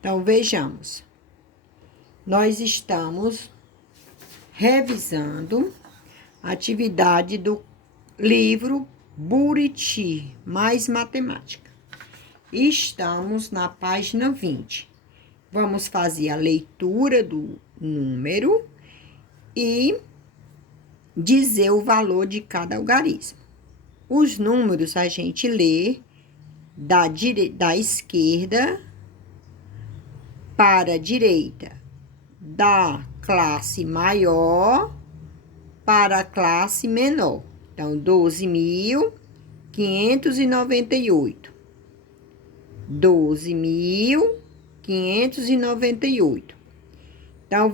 Então, vejamos. Nós estamos revisando a atividade do livro Buriti, mais matemática. Estamos na página 20. Vamos fazer a leitura do número e dizer o valor de cada algarismo. Os números a gente lê da esquerda para a direita, da classe maior para a classe menor. Então, 12.598. 12.598. Então,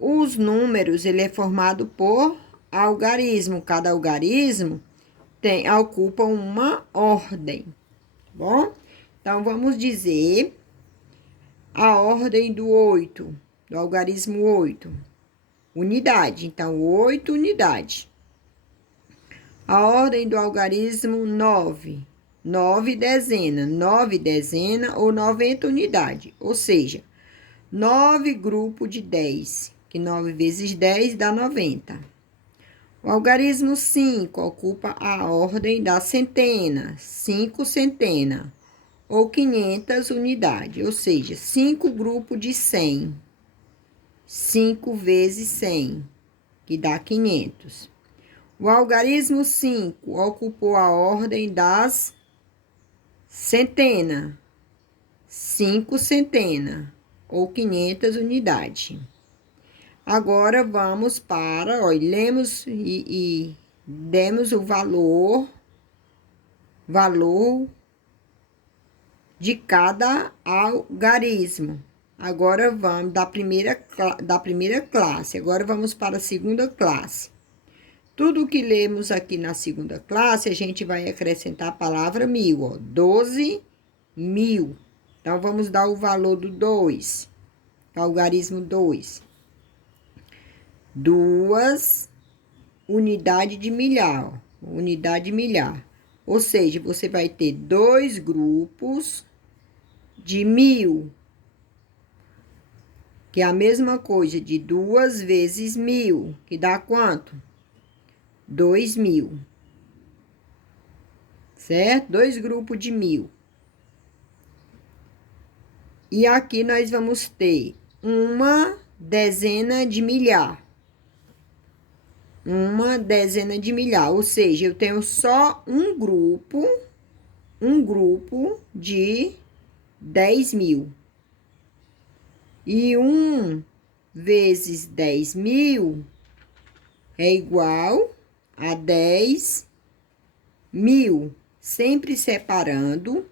os números, ele é formado por algarismo. Cada algarismo ocupa uma ordem, tá bom? Então, vamos dizer a ordem do 8, do algarismo 8. Unidade, então, 8 unidades. A ordem do algarismo 9, 9 dezena ou 90 unidades, ou seja, 9 grupos de 10, que 9 vezes 10 dá 90. O algarismo 5 ocupa a ordem da centena, 5 centena, ou 500 unidades, ou seja, 5 grupos de 100. 5 vezes 100, que dá 500. O algarismo 5 ocupou a ordem das centena, 5 centena, ou 500 unidades. Agora, vamos para, lemos e demos o valor de cada algarismo. Agora, vamos da primeira classe. Agora, vamos para a segunda classe. Tudo que lemos aqui na segunda classe, a gente vai acrescentar a palavra 1000, ó. 12.000. Então, vamos dar o valor do 2, algarismo 2. 2 unidades de milhar, ó. Unidade de milhar. Ou seja, você vai ter 2 grupos de 1000. Que é a mesma coisa de 2 vezes 1000, que dá quanto? 2.000. Certo? 2 grupos de 1000. E aqui nós vamos ter uma dezena de milhar. Uma dezena de milhar, ou seja, eu tenho só um grupo de 10.000. E 1 vezes 10.000 é igual a 10.000, sempre separando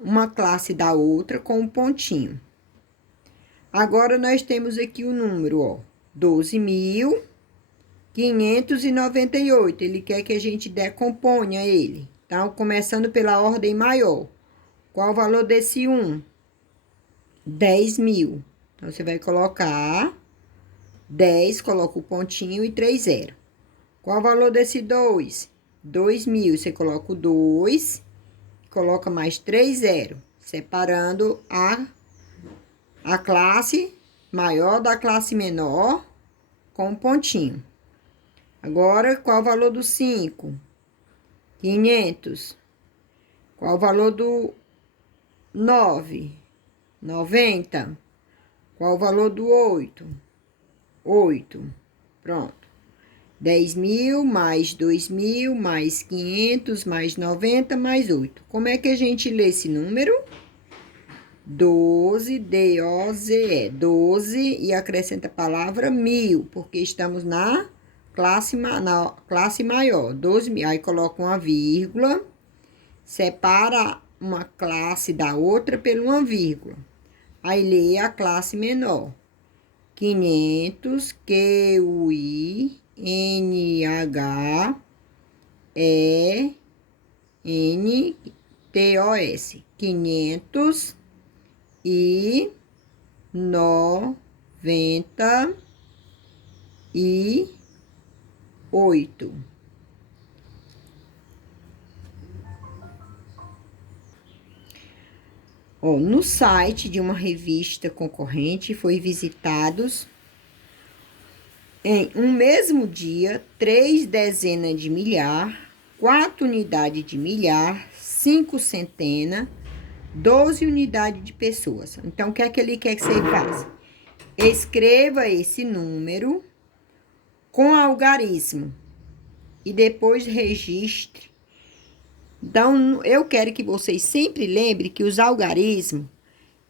uma classe da outra com um pontinho. Agora, nós temos aqui o número, ó, 12.598. Ele quer que a gente decomponha ele. Então, começando pela ordem maior. Qual o valor desse 1? 10.000. Então, você vai colocar 10, coloca o pontinho e 3 zero. Qual o valor desse 2? 2.000. Você coloca o 2, coloca mais 3 zero, separando a classe maior da classe menor com um pontinho. Agora, qual o valor do 5? 500. Qual o valor do 9? 90. Qual o valor do 8? 8. Pronto. 10.000 mais 2.000 mais 500 mais 90 mais 8. Como é que a gente lê esse número? 12, D-O-Z-E. 12 e acrescenta a palavra 1000, porque estamos na classe maior. 12.000. Aí coloca uma vírgula, separa uma classe da outra por uma vírgula. Aí lê a classe menor. 500, Q-U-I-N-H-E-N-T-O-S. 598. Ó, no site de uma revista concorrente foi visitados em um mesmo dia 3 dezenas de milhar, 4 unidades de milhar, 5 centenas, 12 unidades de pessoas. Então, o que é que ele quer que você faça? Escreva esse número com algarismo e depois registre. Então, eu quero que vocês sempre lembrem que os algarismos,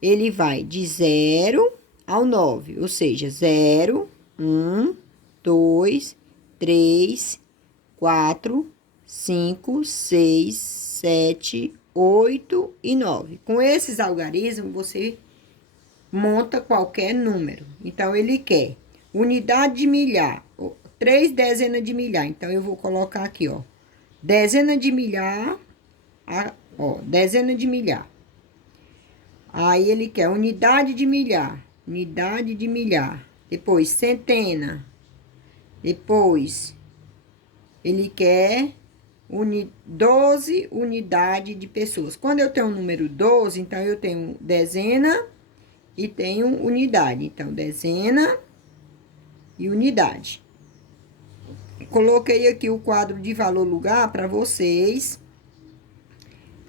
ele vai de 0 ao 9, ou seja, 0, 1, 2, 3, 4, 5, 6, 7, 8 e 9. Com esses algarismos, você monta qualquer número. Então, ele quer unidade de milhar, 3 dezenas de milhar. Então, eu vou colocar aqui, ó, dezena de milhar, ó, dezena de milhar. Aí, ele quer unidade de milhar, depois centena, depois ele quer 12 unidades de pessoas. Quando eu tenho o número 12, então eu tenho dezena e tenho unidade. Então, dezena e unidade. Coloquei aqui o quadro de valor lugar para vocês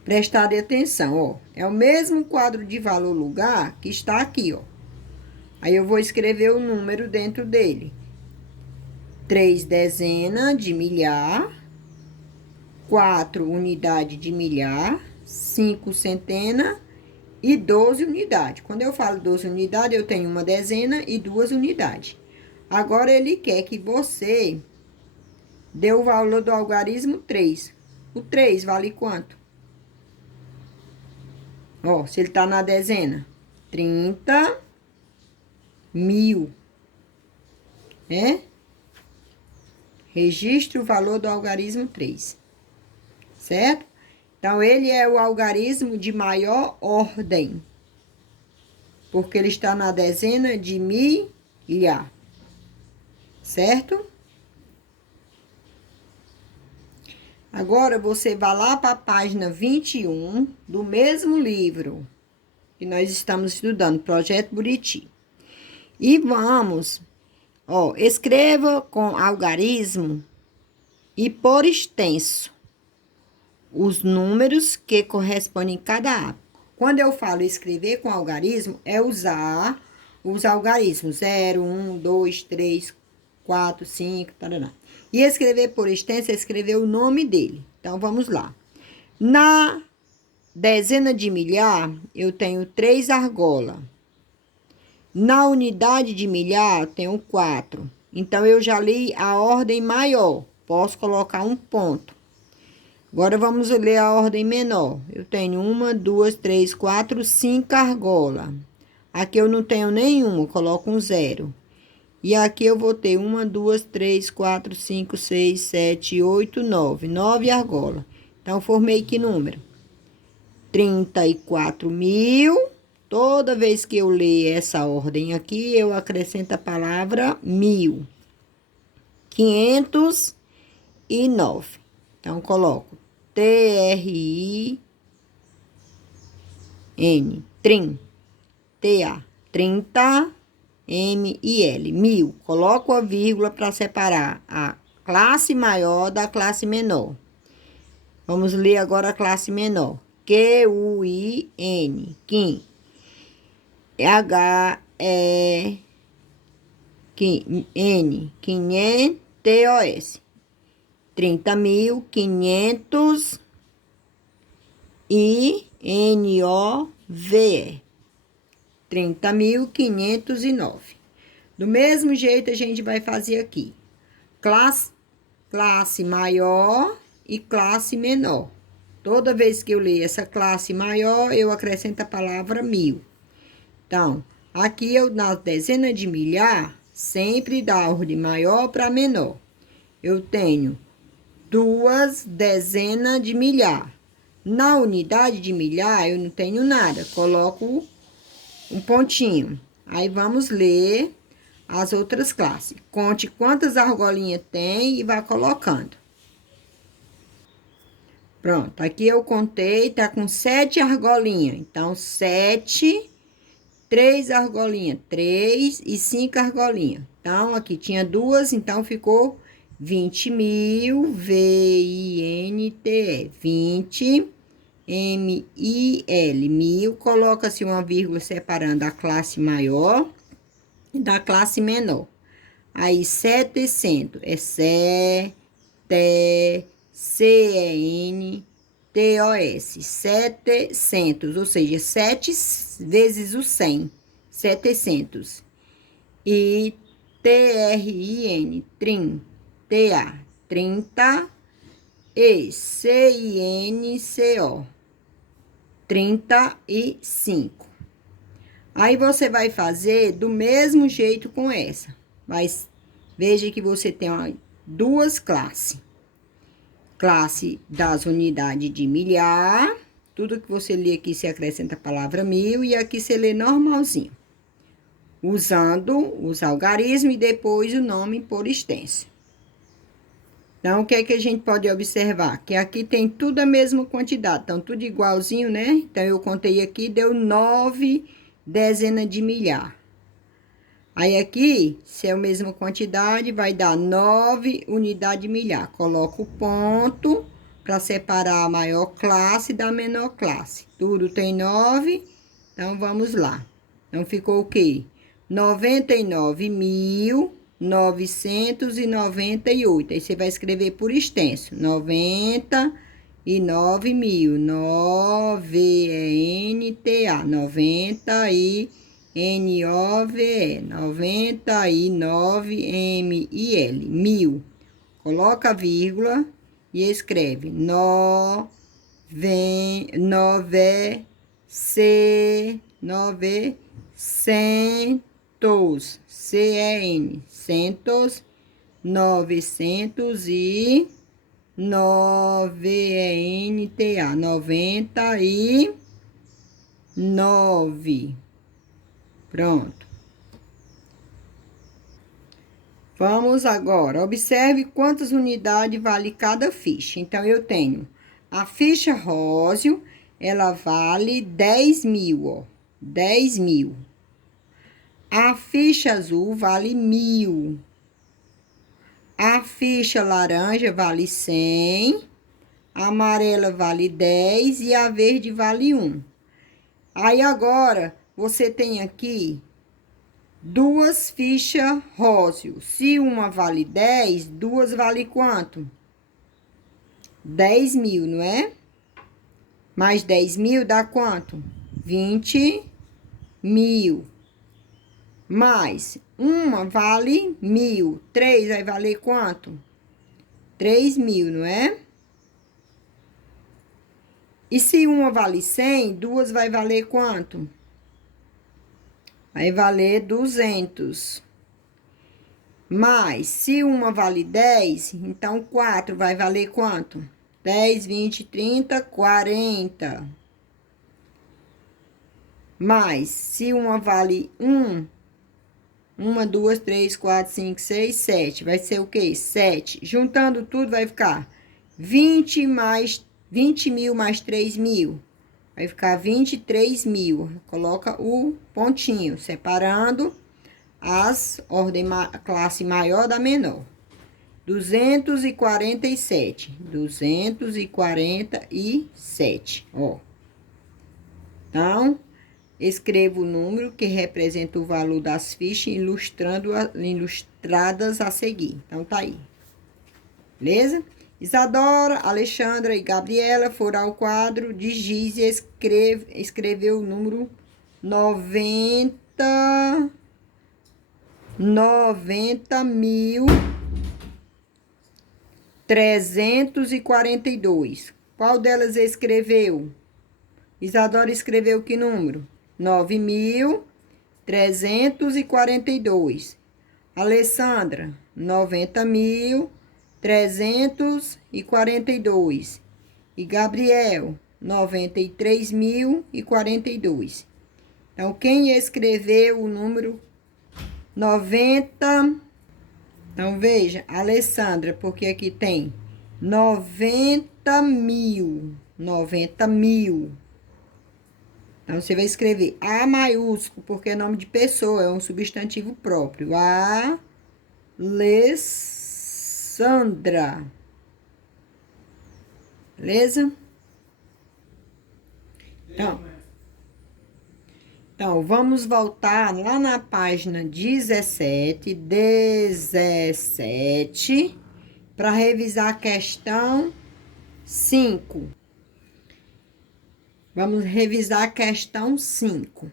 prestarem atenção, ó. É o mesmo quadro de valor lugar que está aqui, ó. Aí, eu vou escrever o número dentro dele. 3 dezenas de milhar, 4 unidades de milhar, 5 centenas e 12 unidades. Quando eu falo 12 unidades, eu tenho uma dezena e 2 unidades. Agora, ele quer que você dê o valor do algarismo 3. O 3 vale quanto? Ó, se ele tá na dezena, 30 mil, né? Registre o valor do algarismo 3, certo? Então, ele é o algarismo de maior ordem, porque ele está na dezena de milhar, certo? Agora, você vai lá para a página 21 do mesmo livro que nós estamos estudando, Projeto Buriti. E vamos, ó, escreva com algarismo e por extenso os números que correspondem em cada aba. Quando eu falo escrever com algarismo, é usar os algarismos 0, 1, 2, 3, 4, 5, tarará. E escrever por extenso é escrever o nome dele. Então, vamos lá. Na dezena de milhar, eu tenho 3 argolas. Na unidade de milhar, eu tenho 4. Então, eu já li a ordem maior. Posso colocar um ponto. Agora, vamos ler a ordem menor. Eu tenho 1, 2, 3, 4, 5 argolas. Aqui eu não tenho nenhuma, eu coloco um 0. E aqui eu vou ter 1, 2, 3, 4, 5, 6, 7, 8, 9. 9 argolas. Então, formei que número? 34 mil. Toda vez que eu ler essa ordem aqui, eu acrescento a palavra 1.000. 509. Então, coloco TRIN, TRIN, TA, 30, M e L, 1.000. Coloco a vírgula para separar a classe maior da classe menor. Vamos ler agora a classe menor. QUIN, QUIN. HEN, QUINTOS. 30.500 e NOVE. 30.509. Do mesmo jeito, a gente vai fazer aqui. Classe maior e classe menor. Toda vez que eu ler essa classe maior, eu acrescento a palavra 1.000. Então, aqui eu, na dezena de milhar, sempre da ordem maior para menor. Eu tenho 2 dezenas de milhar. Na unidade de milhar, eu não tenho nada. Coloco um pontinho. Aí, vamos ler as outras classes. Conte quantas argolinhas tem e vá colocando. Pronto, aqui eu contei, tá com 7 argolinhas. Então, 7, 3 argolinhas, 3 e 5 argolinhas. Então, aqui tinha 2, então ficou 20.000, VINTE, 20, MIL, 1000. Coloca-se uma vírgula separando a classe maior da classe menor. Aí, 700 é CENTOS, 700, ou seja, 7 vezes o 100, 700. E TRIN, TRIN, 30, e CINCO, 35. Aí, você vai fazer do mesmo jeito com essa. Mas, veja que você tem duas classes. Classe das unidades de milhar. Tudo que você lê aqui, se acrescenta a palavra 1000. E aqui você lê normalzinho. Usando os algarismos e depois o nome por extenso. Então, o que é que a gente pode observar? Que aqui tem tudo a mesma quantidade. Então, tudo igualzinho, né? Então, eu contei aqui, deu 9 dezenas de milhar. Aí, aqui, se é a mesma quantidade, vai dar 9 unidades de milhar. Coloco o ponto para separar a maior classe da menor classe. Tudo tem 9, então, vamos lá. Então, ficou o quê? 99.998. Aí, você vai escrever por extenso. 99.000. 9 é NTA. 99, 99 MIL. 1000. Coloca a vírgula e escreve 9 CEN, centos, 900 e 9 NTA, 99. Pronto. Vamos agora, observe quantas unidades vale cada ficha. Então, eu tenho a ficha róseo, ela vale 10.000, ó, 10.000. A ficha azul vale 1.000. A ficha laranja vale 100. A amarela vale 10 e a verde vale 1. Aí, agora, você tem aqui duas fichas róseo. Se uma vale 10, duas vale quanto? 10.000, não é? Mais 10.000 dá quanto? 20.000. Mais uma vale 1.000. 3 vai valer quanto? 3.000, não é? E se uma vale 100, duas vai valer quanto? Vai valer 200. Mas, se uma vale 10, então 4 vai valer quanto? 10, 20, 30, 40. Mas, se uma vale 1, 1, 2, 3, 4, 5, 6, 7. Vai ser o quê? 7. Juntando tudo, vai ficar 20.000 mais 3.000. Vai ficar 23.000. Coloca o pontinho, separando as ordens classe maior da menor. 247. 247, ó. Então, escreva o número que representa o valor das fichas, ilustradas a seguir. Então, tá aí. Beleza? Isadora, Alexandra e Gabriela foram ao quadro de giz e escreveu o número 90.342. Qual delas escreveu? Isadora escreveu que número? 9.342. Alessandra, 90.342. E Gabriel, 93.042. Então, quem escreveu o número 90? Então, veja, Alessandra, porque aqui tem 90 90.000. 90.000. Então, você vai escrever A maiúsculo, porque é nome de pessoa, é um substantivo próprio. Alessandra. Beleza? Então, vamos voltar lá na página 17, para revisar a questão 5. Vamos revisar a questão 5.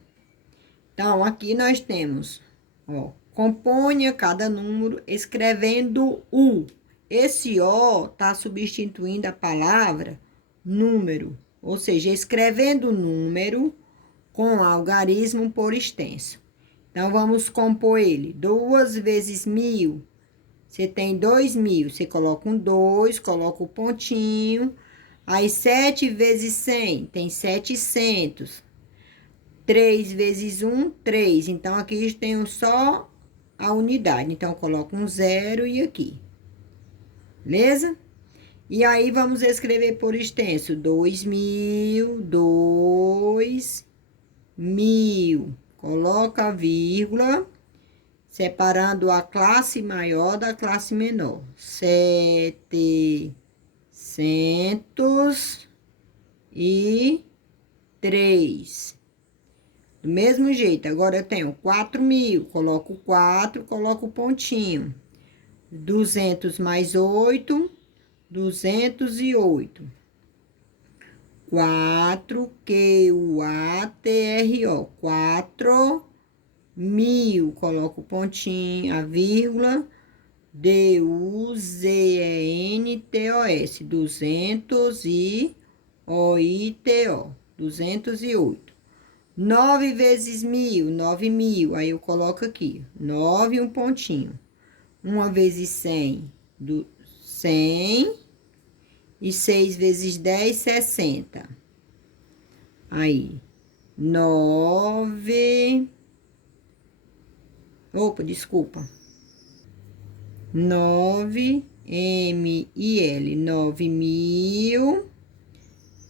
Então, aqui nós temos, ó, componha cada número escrevendo U. Esse O está substituindo a palavra número, ou seja, escrevendo número com algarismo por extenso. Então, vamos compor ele. 2 vezes 1.000, você tem 2.000. Você coloca um 2, coloca o pontinho. Aí, 7 vezes 100, tem 700. 3 vezes 1, 3. Então, aqui tem só a unidade. Então, coloco um 0 e aqui. Beleza? E aí, vamos escrever por extenso. 2.000, 2.000. Coloca a vírgula, separando a classe maior da classe menor. 703. Do mesmo jeito, agora eu tenho 4.000, coloco 4, coloco o pontinho. 200 mais 8, 208. 4, Q-U-A-T-R-O, 4.000, coloco o pontinho, a vírgula, D-U-Z-E-N-T-O-S, 200 e O-I-T-O, 208. 9 vezes 1.000, 9.000, aí eu coloco aqui, 9 um pontinho. 1 vezes 100, 100. E 6 vezes 10, 60. Aí, 9. Opa, desculpa. 9, M-I-L, 9.000.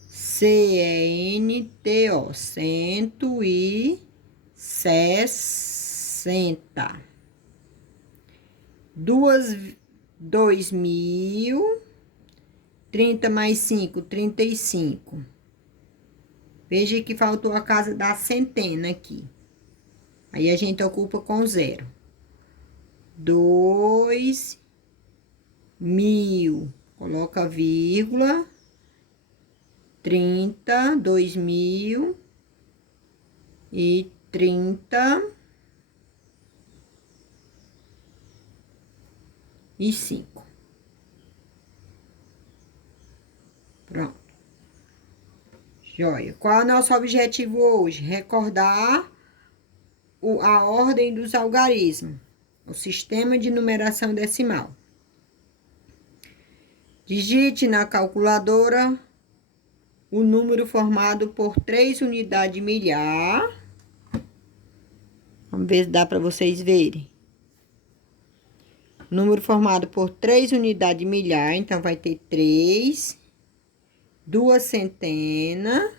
C-E-N-T-O, 160. 2.000. 30 mais 5, 35. Veja que faltou a casa da centena aqui. Aí, a gente ocupa com 0. 2.000. Coloca vírgula. 30, 2.000. E 35. Pronto. Joia. Qual é o nosso objetivo hoje? Recordar a ordem dos algarismos. O sistema de numeração decimal. Digite na calculadora o número formado por 3 unidades milhar. Vamos ver se dá para vocês verem. Número formado por 3 unidades milhar. Então, vai ter 3... 2 centenas,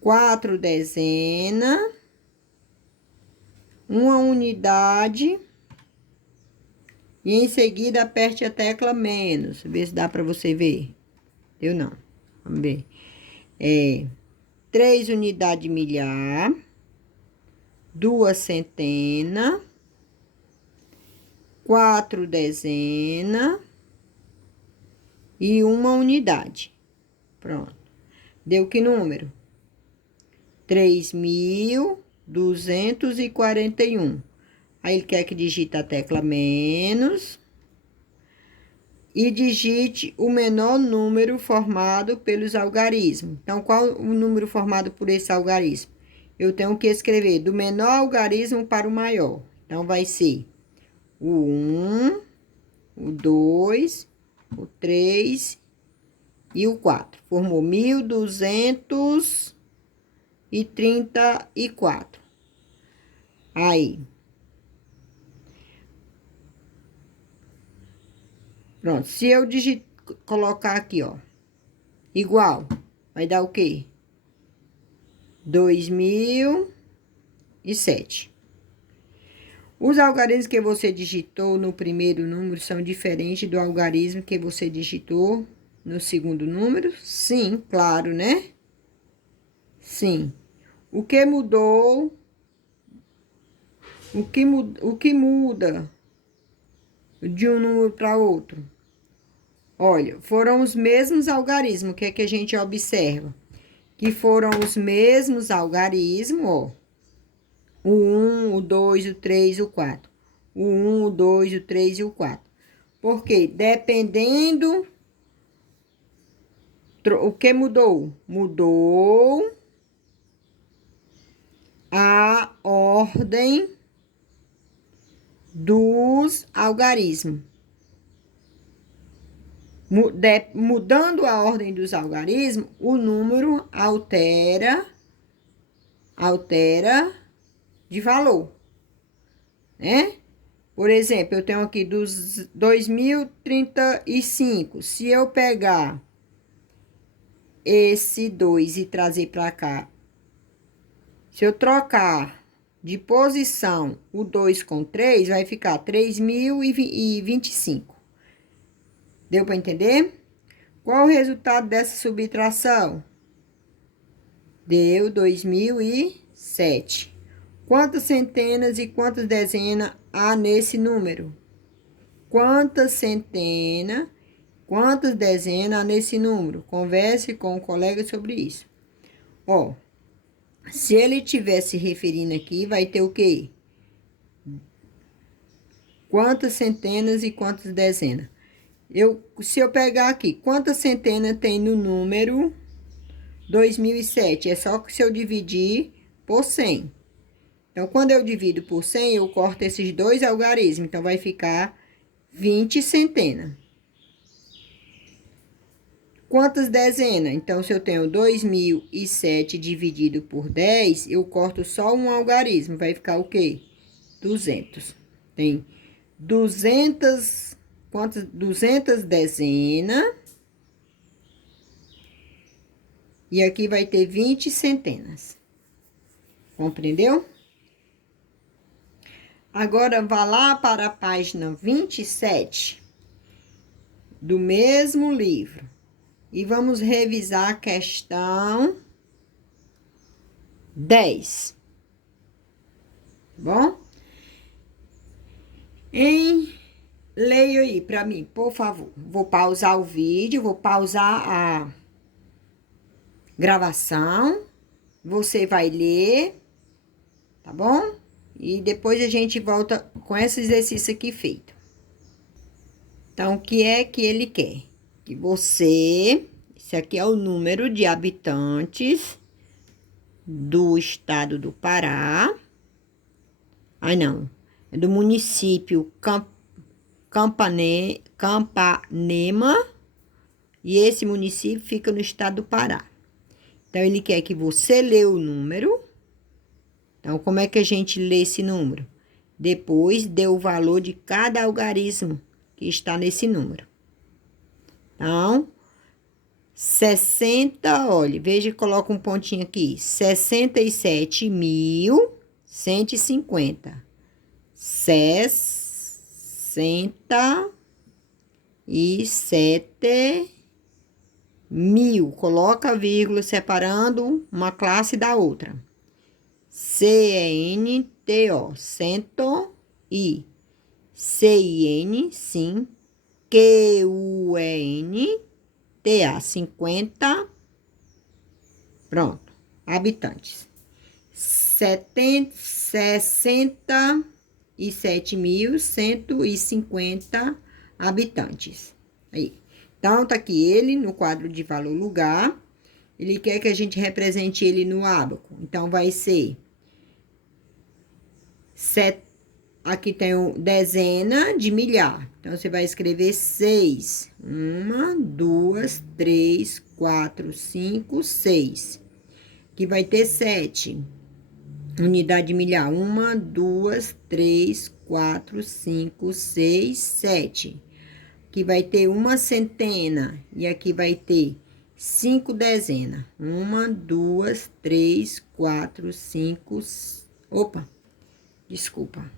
4 dezenas, 1 unidade, e em seguida aperte a tecla menos. Vê se dá para você ver. Deu não. Vamos ver. 3 unidades milhar, 2 centenas, 4 dezenas, e 1 unidade. Pronto. Deu que número? 3.241. Aí, ele quer que digite a tecla menos. E digite o menor número formado pelos algarismos. Então, qual o número formado por esse algarismo? Eu tenho que escrever do menor algarismo para o maior. Então, vai ser o 1, o 2... o 3 e o 4. Formou 1.234. Aí. Pronto. Se eu colocar aqui, ó, igual, vai dar o quê? 2007. Os algarismos que você digitou no primeiro número são diferentes do algarismo que você digitou no segundo número? Sim, claro, né? Sim. O que mudou? O que muda de um número para outro? Olha, foram os mesmos algarismos. O que é que a gente observa? Que foram os mesmos algarismos, ó. O 1, o 2, o 3, o 4. O 1, o 2, o 3 e o 4. Porque dependendo... O que mudou? Mudou a ordem dos algarismos. Mudando a ordem dos algarismos, o número altera de valor, né? Por exemplo, eu tenho aqui dos 2035. Se eu pegar esse 2 e trazer para cá, se eu trocar de posição o 2 com 3, vai ficar 3025. Deu para entender? Qual o resultado dessa subtração? Deu 2007. Quantas centenas e quantas dezenas há nesse número? Quantas centenas, quantas dezenas há nesse número? Converse com o colega sobre isso. Ó, se ele estiver se referindo aqui, vai ter o quê? Quantas centenas e quantas dezenas? Se eu pegar aqui, quantas centenas tem no número 2007? É só que se eu dividir por 100. Então, quando eu divido por 100, eu corto esses dois algarismos. Então, vai ficar 20 centenas. Quantas dezenas? Então, se eu tenho 2007 dividido por 10, eu corto só um algarismo. Vai ficar o quê? 200. Tem 200... Quantas? 200 dezenas. E aqui vai ter 20 centenas. Compreendeu? Agora, vá lá para a página 27 do mesmo livro. E vamos revisar a questão 10. Bom? Leia aí para mim, por favor. Vou pausar o vídeo, vou pausar a gravação. Você vai ler, tá bom? E depois a gente volta com esse exercício aqui feito. Então, o que é que ele quer? Que você... Esse aqui é o número de habitantes do estado do Pará. Ai, não. É do município Campanema. E esse município fica no estado do Pará. Então, ele quer que você lê o número. Então, como é que a gente lê esse número? Depois, dê o valor de cada algarismo que está nesse número. Então, 60, olha, veja, coloca um pontinho aqui. 67.150. 67.000. Coloca a vírgula separando uma classe da outra. CNTO, cento e CIN, sim, QUNTA, 50, pronto, habitantes. 67.150 habitantes. Aí. Então, tá aqui ele no quadro de valor lugar. Ele quer que a gente represente ele no ábaco. Então, vai ser... Aqui tem dezena de milhar. Então, você vai escrever 6. 1, 2, 3, 4, 5, 6. Aqui vai ter 7. Unidade de milhar. 1, 2, 3, 4, 5, 6, 7. Aqui vai ter uma centena e aqui vai ter 5 dezenas. 1, 2, 3, 4, 5. Opa, desculpa.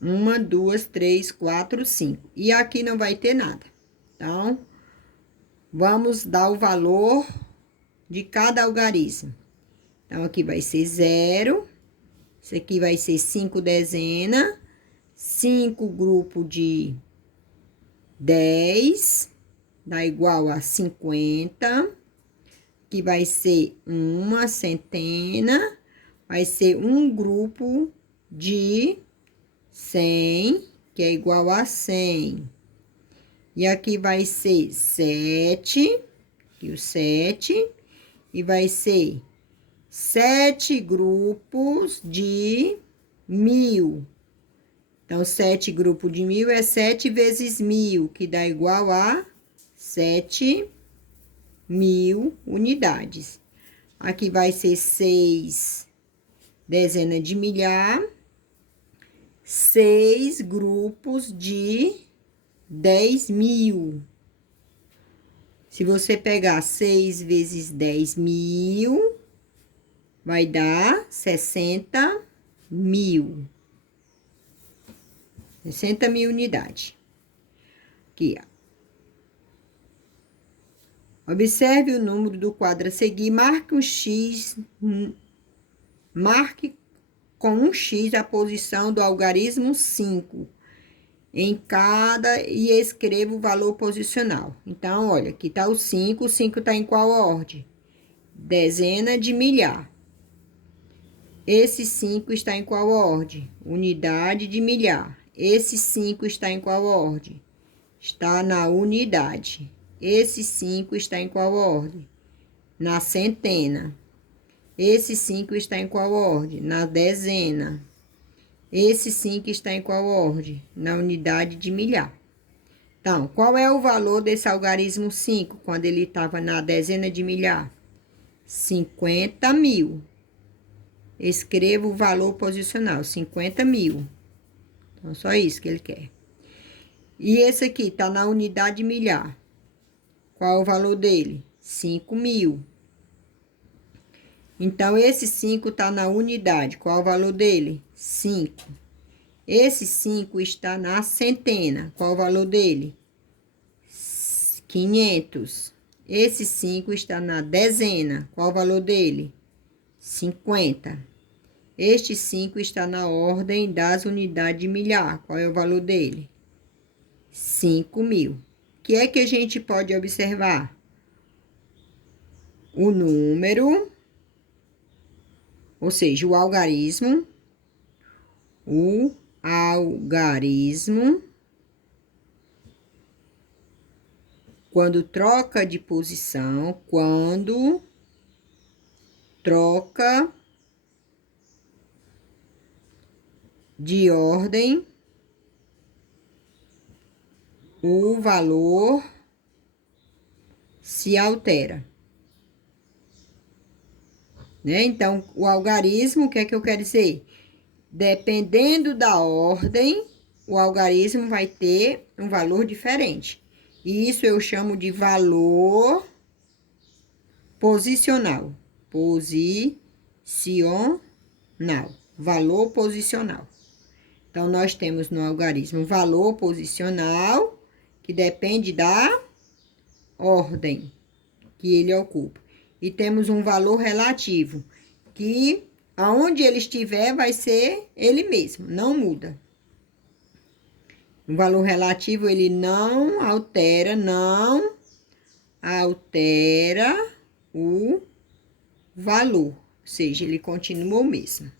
1, 2, 3, 4, 5. E aqui não vai ter nada. Então, vamos dar o valor de cada algarismo. Então, aqui vai ser 0. Isso aqui vai ser 5 dezenas. 5 grupos de 10. Dá igual a 50. Aqui vai ser uma centena. Vai ser um grupo de 100, que é igual a 100. E aqui vai ser 7, e o 7, e vai ser 7 grupos de 1000. Então, 7 grupos de 1000 é 7 vezes 1000, que dá igual a 7.000 unidades. Aqui vai ser 6 dezenas de milhar, 6 grupos de 10.000. Se você pegar 6 vezes 10.000, vai dar 60.000. 60.000 unidades. Aqui, ó. Observe o número do quadro a seguir, marque com um X a posição do algarismo 5 em cada e escreva o valor posicional. Então, olha, aqui tá o 5 tá em qual ordem? Dezena de milhar. Esse 5 está em qual ordem? Unidade de milhar. Esse 5 está em qual ordem? Está na unidade. Esse 5 está em qual ordem? Na centena. Esse 5 está em qual ordem? Na dezena. Esse 5 está em qual ordem? Na unidade de milhar. Então, qual é o valor desse algarismo 5 quando ele estava na dezena de milhar? 50.000. Escreva o valor posicional, 50.000. Então, só isso que ele quer. E esse aqui tá na unidade de milhar. Qual é o valor dele? 5.000. Então, esse 5 tá na unidade. Qual é o valor dele? 5. Esse 5 está na centena. Qual é o valor dele? 500. Esse 5 está na dezena. Qual é o valor dele? 50. Este 5 está na ordem das unidades de milhar. Qual é o valor dele? 5.000. O que é que a gente pode observar? O número, ou seja, o algarismo, quando troca de posição, quando troca de ordem, o valor se altera. Né? Então, o algarismo, o que é que eu quero dizer? Dependendo da ordem, o algarismo vai ter um valor diferente. E isso eu chamo de valor posicional. Valor posicional. Então, nós temos no algarismo valor posicional, que depende da ordem que ele ocupa. E temos um valor relativo, que aonde ele estiver vai ser ele mesmo, não muda. O valor relativo, ele não altera o valor, ou seja, ele continua o mesmo.